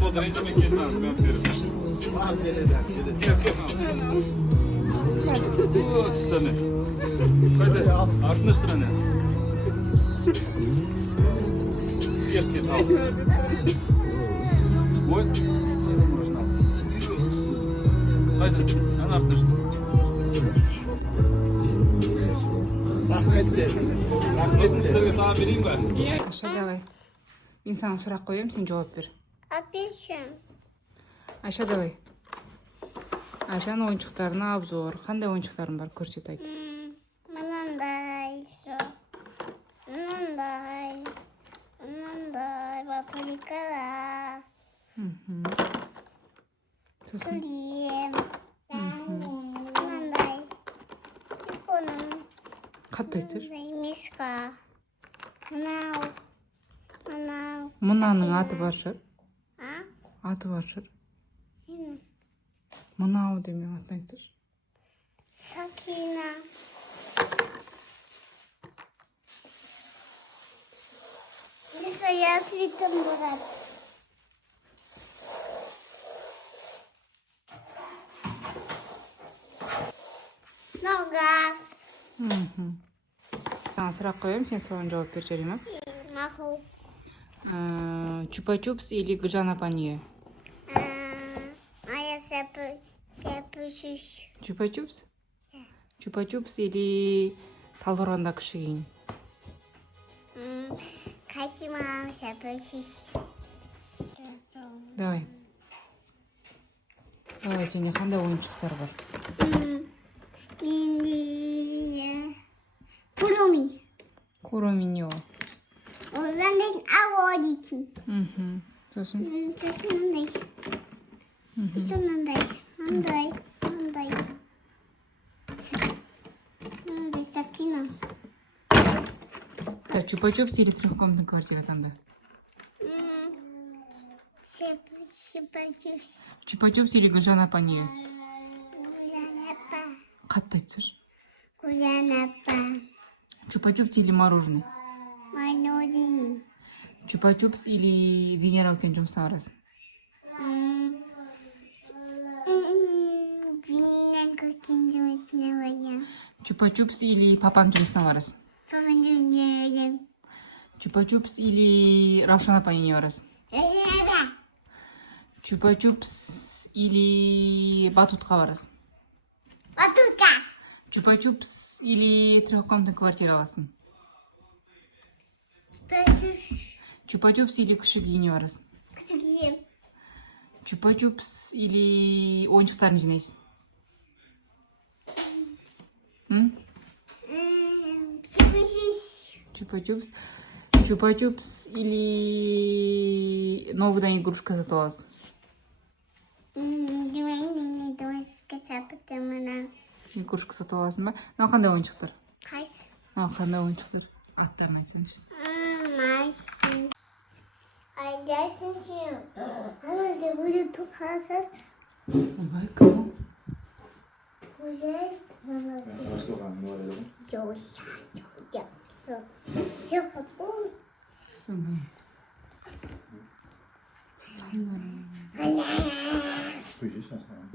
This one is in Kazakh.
Вот, речами кетнам, вот, стане. Қайда? Артына стане. Кет, ал. Ой. Қайда? Ана артына стане. Сосын сіздерге тағы берейін ба? Аша, давай. Мен саған сұрақ қоямын, сен жауап бер. Опишем. Аша, давай. Ашаның ойыншықтарына обзор. Қандай ойыншықтарың бар? Көрсет айт. Мынандай, мынандай, мынандай, паприкалар, Сосын. крем, мынандай, бұның, Қатты айтсыр. мынандай миска, мынау, мынау. Мынаның аты бар шығар. А? Аты бар шығар. Мені. Мынау деме атын айтсыр. Сакина. Я цветом брат. Ногас. Саған сұрақ қоямын, сен соған жауап бер, жарай ма? Маху. Чупа-чупс или Гжана Панье? А я сепушуш. Чупа-чупс? Чупа-чупс или талдырғанда кішігейін? Кашима сепушуш. Давай. Давай, сенде қандай ойыншықтар бар? Мини. Пуруми. Куроминьо. Олардың ауадитын. Сосын? Сосын мындай. Сосын мындай. Мындай. Мындай. Мындай сакина. Так, чупа-чупс или трехкомнатная квартира таңда? Сепушуш. Чупа-чупс или Гжана Панье? Гулянапа. Қатты айтсыр. Гулянапа. Чупа-чупс или мороженое? Майнодини. Чупа-чупс или Венера өкен жұмысқа барасың? Бининен көктен жұмысына барам. Чупа-чупс или папаң жұмысына барасың? Папан жұмысына барам. Чупа-чупс или Раушан апайыңа барасың? Раушан. Чупа-чупс или батутқа барасың? Батутқа. Чупа-чупс или трехкомнатная квартира аласың? Чупа-чупс или кішігейіне барасың? Кішігейім. Чупа-чупс или ойыншықтарын жинайсың? Чупа-чупс. Чупа-чупс или новыдан игрушка сатып аласың? Демеймін, домашқа сапыты мұна. Игрушка сатып аласың ба? Мынау қандай ойыншықтар? Қайсы? Мынау қандай ойыншықтар? Аттарын айтсаңшы. Майсын. Айдасың сен. Амазда өзі тұқасыз. Ойбай, кім ол? Өзі. Ашылған не бар еді ғой? Жоқ, бұл. Сандар. Көйшесін ашылған.